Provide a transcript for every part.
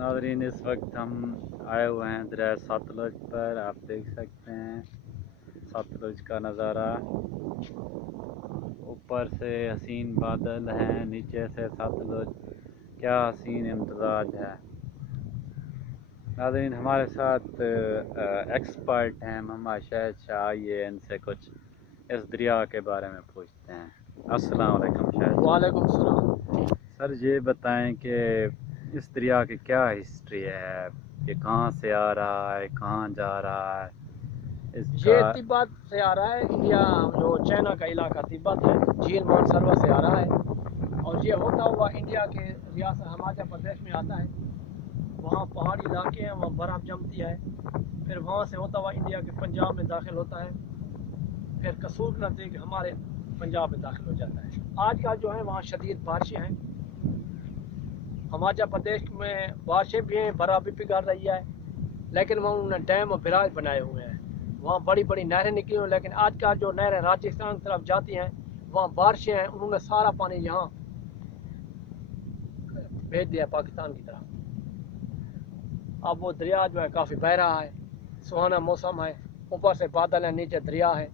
नाज़रीन, इस वक्त हम आए हुए हैं दरिया सतलुज पर। आप देख सकते हैं सतलुज का नज़ारा। ऊपर से हसीन बादल हैं, नीचे से सतलुज। क्या हसीन इम्तज़ाज है। नाज़रीन, हमारे साथ एक्सपर्ट हैं मोहम्मद शहद शाह। आइए इनसे कुछ इस दरिया के बारे में पूछते हैं। अस्सलाम वालेकुम शहद। वालेकुम सलाम। सर, ये बताएं कि इस दरिया की क्या हिस्ट्री है, कि कहाँ से आ रहा है, कहाँ जा रहा है इसका। ये तिब्बत से आ रहा है, इंडिया जो चाइना का इलाका तिब्बत है, झील मानसरोवर से आ रहा है और ये होता हुआ इंडिया के रियासत हिमाचल प्रदेश में आता है। वहाँ पहाड़ी इलाके हैं, वहाँ बर्फ़ जमती है। फिर वहाँ से होता हुआ इंडिया के पंजाब में दाखिल होता है, फिर कसूर के नज़दीक हमारे पंजाब में दाखिल हो जाता है। आजकल जो है वहाँ शदीद बारिशें हैं। हिमाचल प्रदेश में बारिशें भी हैं, बर्फ़ भी पिघल रही है, लेकिन वहाँ उन्होंने डैम और बिराज बनाए हुए हैं। वहाँ बड़ी बड़ी नहरें निकली हुई, लेकिन आजकल जो नहरें राजस्थान की तरफ जाती हैं वहाँ बारिशें हैं, उन्होंने सारा पानी यहाँ भेज दिया पाकिस्तान की तरफ। अब वो दरिया जो है काफ़ी बह रहा है, सुहाना मौसम है, ऊपर से बादल है, नीचे दरिया है।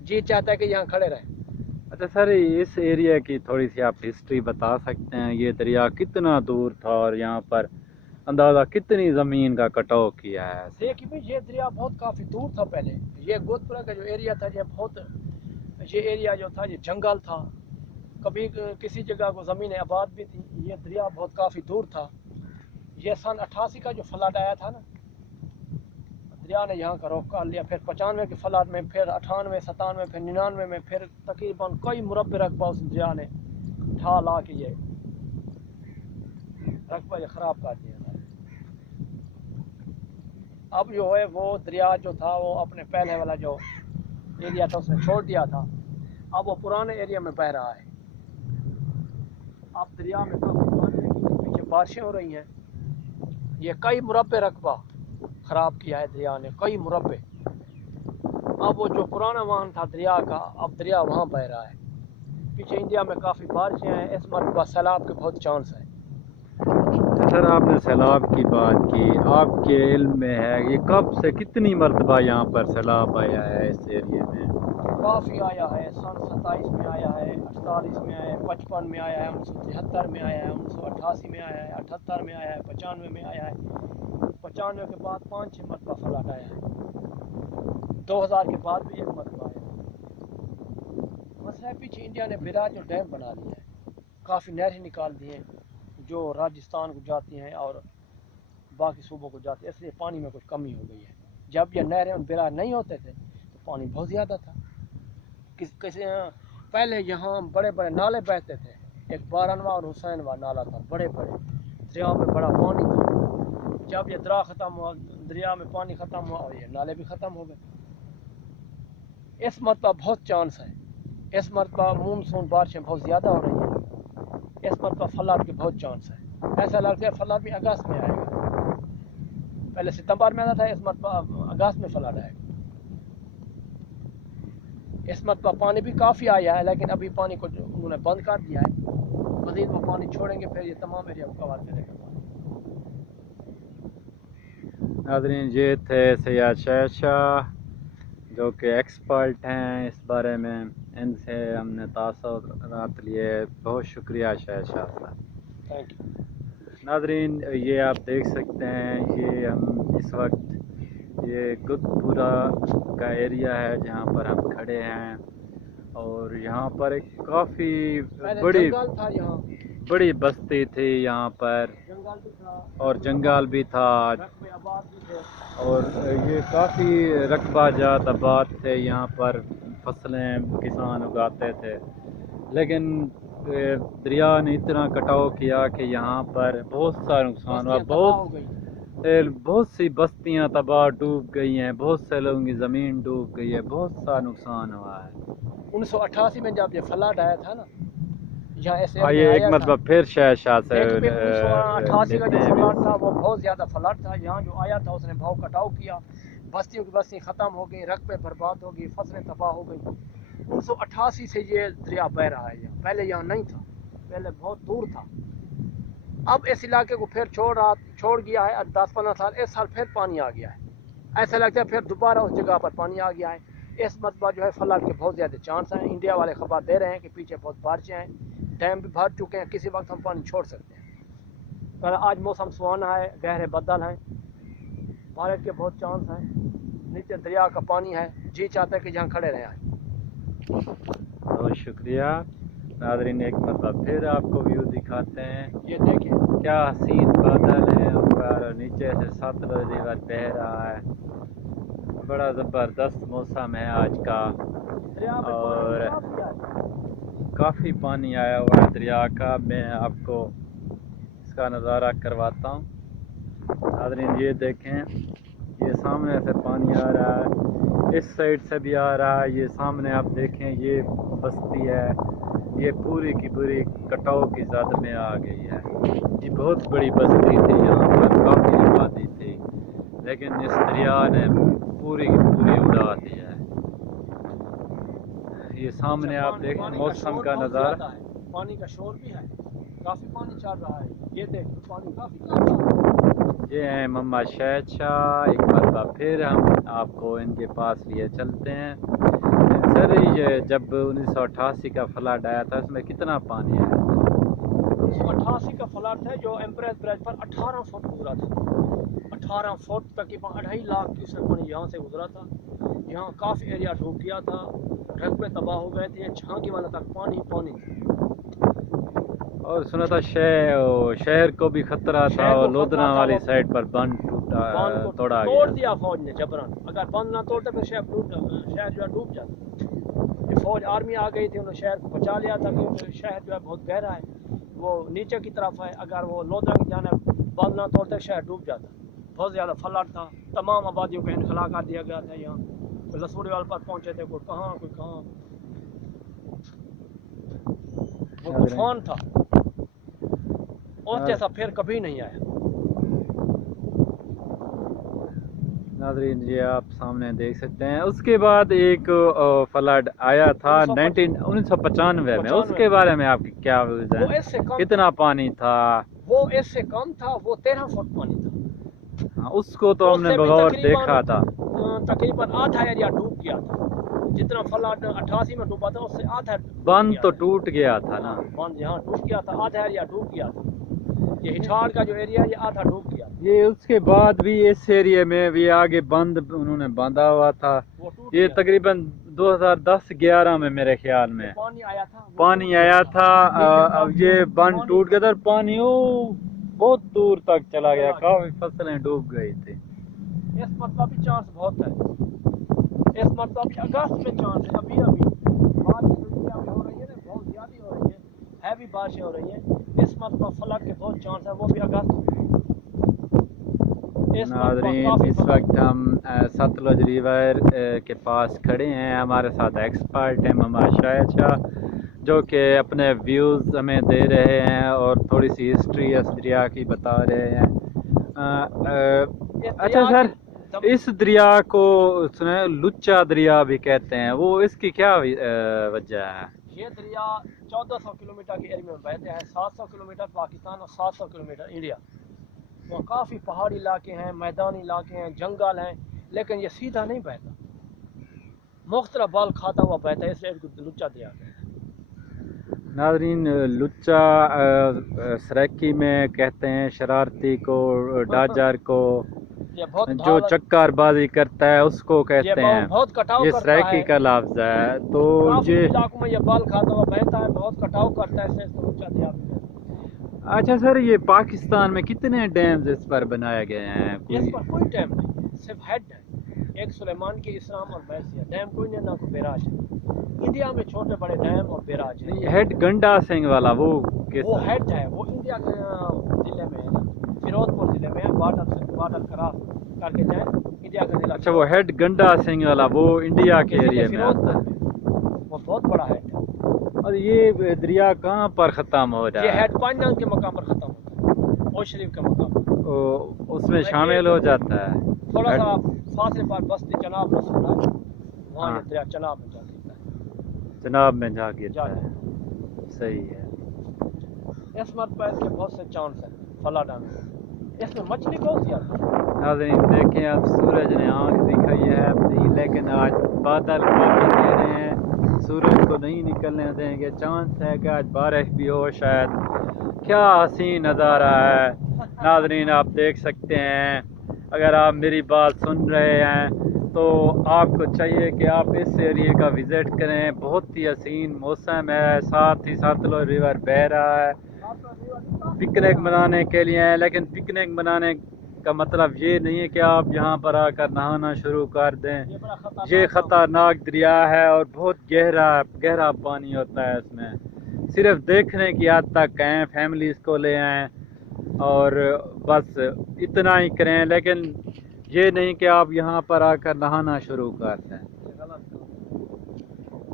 जी चाहता है कि यहाँ खड़े रहें। अच्छा सर, इस एरिया की थोड़ी सी आप हिस्ट्री बता सकते हैं। ये दरिया कितना दूर था और यहाँ पर अंदाज़ा कितनी ज़मीन का कटाव किया है। देखिए भाई, ये दरिया बहुत काफ़ी दूर था पहले। ये गोदपुरा का जो एरिया था, ये एरिया जो था ये जंगल था। कभी किसी जगह को ज़मीन आबाद भी थी। ये दरिया बहुत काफ़ी दूर था। ये सन 88 का जो फ्लड आया था ना, दरिया ने यहाँ का रुख कर लिया। फिर 95 के फ्लड में, फिर 98, 97, फिर 99 में, फिर तकरीबन कई मुरब्बे रकबा उस दरिया ने ढा ला के ये रकबा ख़राब कर दिया था। अब जो है वो दरिया जो था वो अपने पहले वाला जो एरिया था उसने छोड़ दिया था। अब वो पुराने एरिया में बह रहा है। अब दरिया में काफ़ी पानी है क्योंकि पीछे बारिशें हो रही हैं। ये कई मुरब्बे रकबा ख़राब किया है दरिया ने, कई मुरब्बे। अब वो जो पुराना वाहन था दरिया का, अब दरिया वहाँ बह रहा है। पीछे इंडिया में काफ़ी बारिशें हैं, इस मरतबा सैलाब के बहुत चांस है। सर, आपने सैलाब की बात की, आपके इल्म में है ये कब से कितनी मरतबा यहाँ पर सैलाब आया है इस एरिया में? काफ़ी आया है। सन 27 में आया है, 48 में आया है, 55 में आया है, 1973 में आया है, 1988 में आया है, 78 में आया है, 95 में आया है। 95 के बाद 5-6 मरतबा फ्लड आया है। 2000 के बाद भी एक मरतबा आया है। मसला पीछे इंडिया ने बिराज और डैम बना दिया है, काफ़ी नहरें निकाल दी हैं जो राजस्थान को जाती हैं और बाकी सूबों को जाती है, इसलिए पानी में कुछ कमी हो गई है। जब ये नहरें और बिराज नहीं होते थे तो पानी बहुत ज़्यादा था। पहले यहाँ बड़े बड़े नाले बहते थे। एक बारनवा और हुसैनवा नाला था, बड़े बड़े। दरिया में बड़ा पानी था। जब ये दरिया ख़त्म हुआ, दरिया में पानी ख़त्म हुआ और ये नाले भी ख़त्म हो गए। इस मरतबा बहुत चांस है। इस मरतबा मानसून बारिशें बहुत ज़्यादा हो रही हैं। इस मरतबा फ्लड के बहुत चांस है। ऐसा लगता है फ्लड भी अगस्त में आएगा। पहले सितंबर में आना था, इस मरतबा अगस्त में फ्लड आएगा। इस मरतबा पानी भी काफ़ी आया है, लेकिन अभी पानी को उन्होंने बंद कर दिया है। मज़ीद वो पानी छोड़ेंगे फिर ये तमाम एरिया को कवर करेगा। नाज़रीन, ये थे सैयद शहद शाह जो कि एक्सपर्ट हैं इस बारे में। इनसे हमने तासुरात लिए। बहुत शुक्रिया शहद शाह साहब। Thank you. नाज़रीन, ये आप देख सकते हैं, ये हम इस वक्त ये गुदपुरा का एरिया है जहाँ पर हम खड़े हैं। और यहाँ पर एक काफ़ी जंगल था, यहाँ बड़ी बस्ती थी यहाँ पर, जंगल भी था और जंगल भी था, रकबे आबाद भी थे। और ये काफ़ी रकबा जात आबाद थे। यहाँ पर फसलें किसान उगाते थे, लेकिन दरिया ने इतना कटाव किया कि यहाँ पर बहुत सा नुकसान हुआ। बहुत सी बस्तियाँ तबाह डूब गई हैं, बहुत से लोगों की ज़मीन डूब गई है, बहुत सा नुकसान हुआ है। 1988 में जब ये फ्लड आया था ना, यहाँ ऐसे आइए एक मतलब फिर शहद शाह से 1988 का जो फ्लड था वो बहुत ज़्यादा फ्लड था। यहाँ जो आया था उसने भाव कटाव किया, बस्तियों की बस्ती ख़त्म हो गई, रकबे बर्बाद हो गई, फसलें तबाह हो गई। 1988 से ये दरिया बह रहा है। यहाँ पहले यहाँ नहीं था, पहले बहुत दूर था। اب اس علاقے کو پھر چھوڑ گیا ہے 10-15 سال. اس سال پھر پانی آ گیا ہے. ایسا لگتا ہے پھر دوبارہ اس جگہ پر پانی آ گیا ہے. اس مرتبہ جو ہے فلڈ کے بہت زیادہ چانس ہیں. انڈیا والے خبر دے رہے ہیں کہ پیچھے بہت بارشیں ہیں, ڈیم بھی بھر چکے ہیں, کسی وقت ہم پانی چھوڑ سکتے ہیں. پر آج موسم سہانا ہے, گہرے بدل ہیں, بارش کے بہت چانس ہیں. نیچے دریا کا پانی ہے, جی چاہتا ہے کہ جہاں کھڑے رہیں. بہت شکریہ ناظرین. ایک مرتبہ پھر آپ کو ویو دکھاتے ہیں. یہ دیکھیں کیا حسین بادل ہے اوپر, نیچے سے ستلج ریور بہہ رہا ہے. بڑا زبردست موسم ہے آج کا, اور کافی پانی آیا ہوا ہے دریا کا. میں آپ کو اس کا نظارہ کرواتا ہوں. ناظرین یہ دیکھیں, یہ سامنے سے پانی آ رہا ہے, اس سائڈ سے بھی آ رہا ہے. یہ سامنے آپ دیکھیں, یہ بستی ہے, یہ پوری کی پوری کٹاؤ کی زد میں آ گئی ہے. یہ بہت بڑی بستی تھی, یہاں پر کافی آبادی تھی, لیکن اس دریا نے پوری کی پوری اڑا دی ہے. یہ سامنے آپ دیکھیں موسم کا نظارہ. پانی کا شور بھی ہے, کافی پانی چل رہا ہے. یہ دیکھ پانی کافی چل رہا ہے. یہ ہیں محمد شاہد شاہ. ایک مرتبہ پھر ہم آپ کو ان کے پاس لیے چلتے ہیں. سر یہ جب 1988 کا فلڈ آیا تھا, اس میں کتنا پانی آیا تھا؟ 1988 کا فلڈ ہے جو ایمپریس برج پر 18 فٹ گزرا تھا. 18 فٹ تقریباً 2.5 لاکھ کیوسک پانی یہاں سے گزرا تھا. یہاں کافی ایریا ڈوب گیا تھا, رقبے تباہ ہو گئے تھے, چھانکی والا تک پانی پانی تھا. اور سنا تھا شہر کو بھی خطرہ تھا, اور لودھنا والی سائڈ پر بند توڑا توڑ دیا فوج نے جبران. اگر بند نہ توڑتے پھر شہر جو ہے ڈوب جاتا. یہ فوج آرمی آ گئی تھی, انہوں نے شہر کو بچا لیا تھا, کیونکہ شہر جو ہے بہت گہرا ہے, وہ نیچے کی طرف ہے. اگر وہ لودھنا کی جانب بند نہ توڑتے شہر ڈوب جاتا. بہت زیادہ فلڈ تھا, تمام آبادیوں کو انخلا کر دیا گیا تھا. یہاں کوئی لسوڑی وال پر پہنچے تھے, کوئی کہاں کوئی کہاں. وہ طوفان تھا, اس جیسا پھر کبھی نہیں آیا. ناظرین یہ آپ سامنے دیکھ سکتے ہیں. اس کے بعد ایک فلڈ آیا تھا 1995 میں. اس کے بارے میں آپ کی کیا ویوز ہیں؟ کتنا پانی تھا؟ وہ اس سے کم تھا, وہ 13 فٹ پانی تھا. اس کو تو ہم نے بغور دیکھا تھا. تقریباً آدھا ایریا ڈوب گیا تھا. جتنا فلڈ 88 میں ڈوبا تھا, اس سے آدھا بند تو ٹوٹ گیا تھا نا. بند یہاں ٹوٹ گیا تھا, آدھا ایریا ڈوب گیا تھا. یہ ہٹھاڑ کا جو ایریا ہے, یہ آدھا ڈوب گیا. یہ اس کے بعد بھی اس ایریے میں بھی آگے بند انہوں نے باندھا ہوا تھا. یہ تقریباً 2010-11 میں میرے خیال میں پانی آیا تھا. اب یہ بند ٹوٹ گیا تھا, پانی بہت دور تک چلا گیا, کافی فصلیں ڈوب گئی تھی. اس مرتبہ بھی چانس بہت ہے. اس مرتبہ بھی اگست میں چانس ہے. ابھی بارشیں ہو رہی ہے نا, بہت زیادہ ہو رہی ہے بھی بارشیں ہو رہی ہیں. اس مرتبہ فلڈ کے بہت چانس ہے, وہ بھی اگست میں. ناظرین اس وقت ہم ستلج ریور کے پاس کھڑے ہیں. ہمارے ساتھ ایکسپرٹ ہیں محمد شاہد شاہ, جو کہ اپنے ویوز ہمیں دے رہے ہیں اور تھوڑی سی ہسٹری اس دریا کی بتا رہے ہیں. اچھا سر, اس دریا کو سنیں لچا دریا بھی کہتے ہیں, وہ اس کی کیا وجہ ہے؟ یہ دریا 1400 کلومیٹر کے ایریا میں بہتے ہیں. 700 کلومیٹر پاکستان اور 700 کلومیٹر انڈیا. وہاں کافی پہاڑی علاقے ہیں, میدانی علاقے ہیں, جنگل ہیں, لیکن یہ سیدھا نہیں بہتا, مختلف بال کھاتا ہوا بہتا ہے, اس لیے لچا دریا ہے. ناظرین لچا سریکی میں کہتے ہیں شرارتی کو, ڈاجر کو, جو چکر بازی کرتا ہے اس کو کہتے ہیں. یہ سریکی کا لفظ ہے. تو یہ علاقوں میں یہ بال کھاتا ہوا بہتا ہے, بہت کٹاؤ کرتا ہے, اس سے لچا دریا. اچھا سر, یہ پاکستان میں کتنے ڈیمز اس پر بنائے گئے ہیں؟ اس پر کوئی ڈیم نہیں, صرف ہیڈ ہے. ایک سلیمان کی اسلام اور بیسیا ڈیم کوئی نہیں, نہ کوئی بیراج ہے. انڈیا میں چھوٹے بڑے ڈیم اور بیراج ہیں. ہیڈ گنڈا سنگھ والا وہ ہیڈ ہے, وہ انڈیا کے ضلع میں ہے, فیروز پور ضلع میں ہے. بارڈر کراس کر کے جائیں انڈیا کا ضلع. اچھا, وہ ہیڈ گنڈا سنگھ والا وہ انڈیا کے ایریا میں آتا ہے. وہ بہت بڑا ہیڈ ہے. اور یہ دریا کہاں پر ختم ہو رہا ہے؟ یہ ہیڈ پانڈان کے مقام پر ختم ہوتا ہے, او شریف کے مقام پر. اس میں شامل ہو جاتا ہے. تھوڑا سا فاصلے پر بستی چناب رسول ہے, وہاں یہ دریا چناب میں جا گرتا ہے. چناب میں جا گرتا ہے. صحیح ہے. इस मरतबा इसके बहुत से चांस हैं फलाडा में। इसमें मछली कौन सी आती है? नाज़रीन देखें, अब सूरज ने आँख दिखाई है अपनी, लेकिन आज बादल काफी दे रहे हैं, सूरज को नहीं निकलने देंगे। चांस है कि आज बारिश भी हो शायद। क्या हसीन नज़ारा है नाज़रीन, आप देख सकते हैं। अगर आप मेरी बात सुन रहे हैं तो आपको चाहिए कि आप इस एरिया का विज़िट करें। बहुत ही हसीन मौसम है, साथ ही सतलुज रिवर बह रहा है। पिकनिक मनाने के लिए हैं, लेकिन पिकनिक मनाने का मतलब ये नहीं है कि आप यहाँ पर आकर नहाना शुरू कर दें। ये ख़तरनाक दरिया है और बहुत गहरा पानी होता है इसमें। सिर्फ देखने की हद तक हैं, फैमिलीज़ को ले आएँ और बस इतना ही करें, लेकिन ये नहीं कि आप यहाँ पर आकर नहाना शुरू कर दें।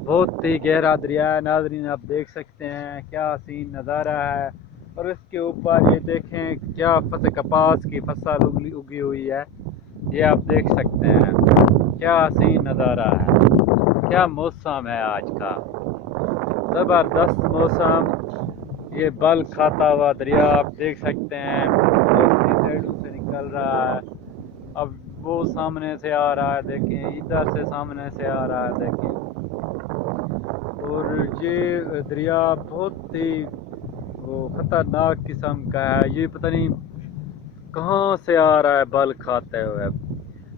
बहुत ही गहरा दरिया है नाज़रीन, आप देख सकते हैं। क्या हसीन नज़ारा है। और इसके ऊपर ये देखें क्या कपास की फसल उगी हुई है, ये आप देख सकते हैं। क्या हसीन नज़ारा है, क्या मौसम है आज का, ज़बरदस्त मौसम। ये बल खाता हुआ दरिया आप देख सकते हैं, दूसरी साइडों से निकल रहा है। अब वो सामने से आ रहा है, देखें इधर से सामने से आ रहा है, देखें। और ये दरिया बहुत ही वो ख़तरनाक किस्म का है, ये पता नहीं कहाँ से आ रहा है बल खाते हुए।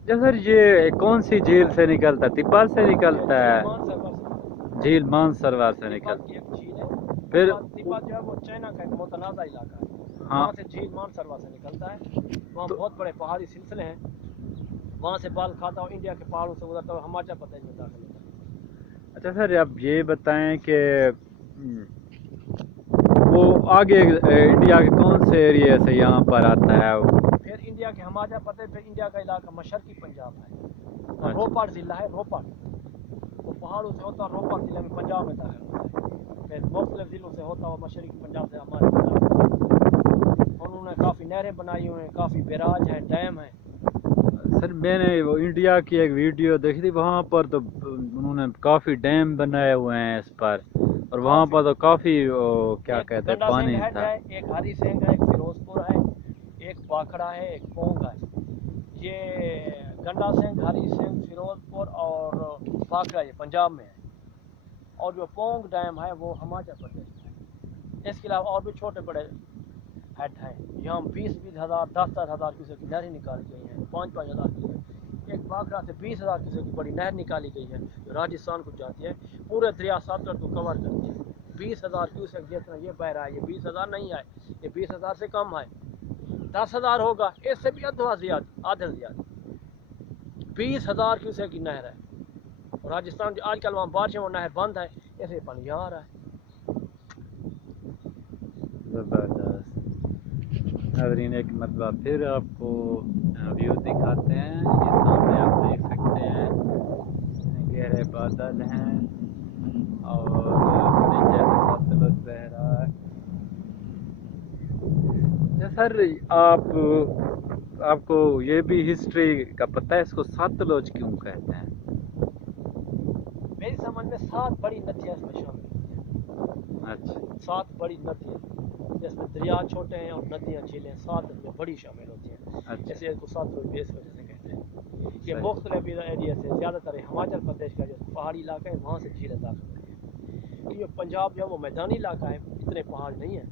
जैसे ये कौन सी झील से निकलता है? तिब्बत से निकलता है, झील मानसरोवर से निकलती है। फिर तिब्बत जो है वो चाइना का एक मुतनाज़ा इलाका है, हाँ, वहाँ से झील मानसरोवर से निकलता है। वहाँ बहुत बड़े पहाड़ी सिलसिले हैं, वहाँ से बाल खाता हुआ इंडिया के पहाड़ों से गुजरता हुआ हिमाचल प्रदेश में दाखिल होता है। अच्छा सर, अब ये बताएं कि वो आगे इंडिया के कौन से एरिया से यहाँ पर आता है? फिर इंडिया के हिमाचल प्रदेश, फिर इंडिया का इलाका मशरकी पंजाब है। अच्छा। रोपड़ ज़िला है, रोपड़ वो पहाड़ों से होता है, रोपड़ ज़िले में पंजाब में दाखिल होता है। फिर मुख्तलिफ ज़िलों से होता हुआ मशरकी पंजाब से हमारे पंजाब। उन्होंने काफ़ी नहरें बनाई हुई हैं, काफ़ी बैराज हैं, डैम हैं। सर मैंने वो इंडिया की एक वीडियो देखी थी, वहाँ पर तो उन्होंने काफ़ी डैम बनाए हुए हैं इस पर, और वहाँ पर तो काफ़ी क्या कहते हैं पानी था। एक हरी सिंह है, एक फिरोजपुर है, एक बाखड़ा है, एक पोंग है। ये गंडा सिंह, हरी सिंह, फिरोजपुर और बाखड़ा ये पंजाब में है, और जो पोंग डैम है वो हिमाचल प्रदेश में है। इसके अलावा और भी छोटे बड़े हेड हैं। यहाँ 20-20 हज़ार, 10-10 हज़ार क्यूसेक की नहरें निकाली गई हैं, 5-5 हज़ार क्यूसेक। एक बाखड़ा से 20 हज़ार क्यूसेक की बड़ी नहर निकाली गई है जो राजस्थान को जाती है, पूरे दरिया सतलुज को कवर करती है। 20 हज़ार क्यूसेक जितना ये बह रहा है, ये 20 हज़ार नहीं है, ये 20 हज़ार से कम है, 10 हज़ार होगा, इससे भी आधे ज़्यादा 20 हज़ार क्यूसेक की नहर है। और राजस्थान की आजकल वहाँ बारिशें, वो नहर बंद है, ऐसे पानी यहाँ आ रहा है। ज़बरदस्त नाज़रीन, एक मतलब फिर आपको व्यू दिखाते हैं। ये सामने आप देख सकते हैं गहरे बादल हैं और नीचे से सतलुज बह रहा है। सर आपको ये भी हिस्ट्री का पता है, इसको सतलुज क्यों कहते हैं? मेरी समझ में 7 बड़ी नदियाँ इसमें शामिल हैं। अच्छा, 7 बड़ी नदियाँ, जिसमें दरिया छोटे हैं और नदियाँ झीलें 7 में बड़ी शामिल होती हैं। अच्छा, ऐसे इसको सतलुज भी इस वजह से कहते हैं। ये सही। मुख्तलिफ एरिया से, ज़्यादातर हिमाचल प्रदेश का जो पहाड़ी इलाका है वहाँ से झीलें दाखिल होती हैं। ये पंजाब जो है वो मैदानी इलाका है, इतने पहाड़ नहीं हैं,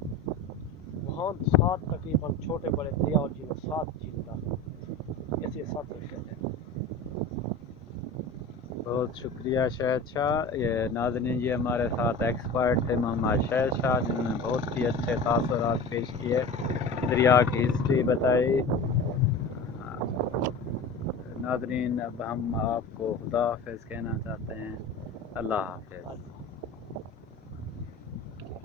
वहाँ 7 तकरीबन छोटे बड़े दरिया और झीलें, 7 झीलें दाखिल होती हैं, ऐसे सतलुज कहते हैं। बहुत शुक्रिया शहद शाह। ये नाज़रीन, ये हमारे साथ एक्सपर्ट थे मोहम्मद शहद शाह, जिन्होंने बहुत ही अच्छे तासुरात पेश किए, दरिया की हिस्ट्री बताई। नाज़रीन, अब हम आपको खुदा हाफ़िज़ कहना चाहते हैं। अल्लाह हाफ़िज़।